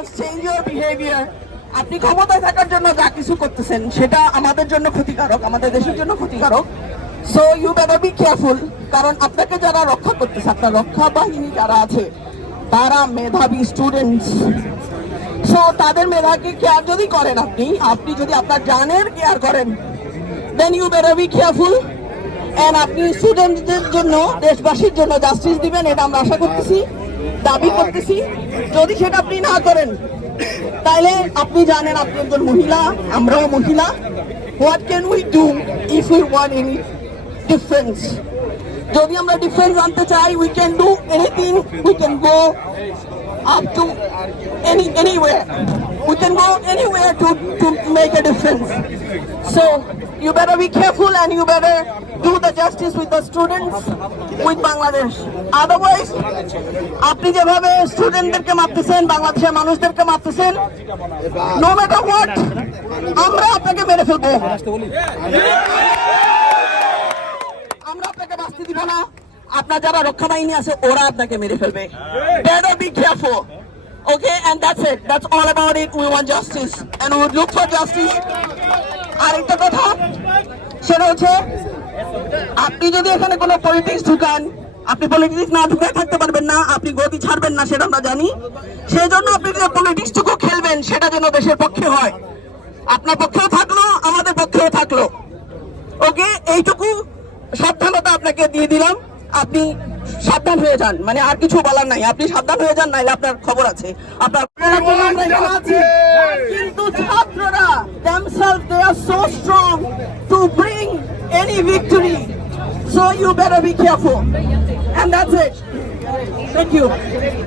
yourself, change behavior. আপনি ক্ষমতায় থাকার জন্য যা কিছু করতেছেন সেটা আমাদের জন্য ক্ষতিকারক আমাদের দেশের জন্য ক্ষতিকারক। So you better be careful কারণ আপনাকে যারা রক্ষা করতেছে আপনার রক্ষা বাহিনী যারা আছে তারা মেধাবী স্টুডেন্টস সো তাদের মেধাকে কেয়ার যদি করেন আপনি আপনি যদি আপনার জানের কেয়ার করেন then you better be careful and আপনি স্টুডেন্টদের জন্য দেশবাসীর জন্য জাস্টিস দিবেন এটা আমরা আশা করতেছি। দাবি করতেছি, যদি সেটা আপনি না করেন, তাইলে আপনি জানেন আপনি একজন মহিলা, আমরাও মহিলা what can we do if we want any difference যদি আমরা ডিফারেন্স আনতে চাই we can do anything we can go up to any, anywhere. We can go anywhere to to make a difference. So you better be careful and you better do the justice with the students with Bangladesh. Otherwise, আপনি যেভাবে স্টুডেন্টদেরকে মারতেছেন বাংলাদেশের মানুষদেরকে মারতেছেন no matter what আমরা আপনাকে মেরে ফেলব আমরা আপনাকে বাঁচতে দিব না আপনার যারা রক্ষা বাহিনী আছে ওরা আপনাকে মেরে ফেলবে better be careful okay and that's it that's all about it we want justice and we would look for justice আরেকটা কথা সেটা হচ্ছে আপনি যদি এখানে কোনো পলিটিক্স ঢুকান আপনি পলিটিক্স না ঢুকায় থাকতে পারবেন না আপনি গতি ছাড়বেন না সেটা আমরা জানি। সেই জন্য আপনি যে পলিটিক্সটুকু খেলবেন সেটা যেন দেশের পক্ষে হয়। আপনার পক্ষেও থাকল আমাদের পক্ষেও থাকল। ওকে এইটুকু সাবধানতা আপনাকে দিয়ে দিলাম। আপনি সাবধান হয়ে যান মানে আর কিছু বলার নাই। আপনি সাবধান হয়ে যান নাইলে আপনার খবর আছে। আপনার। কিন্তু so strong to bring any victory. So you better be careful. And that's it. Thank you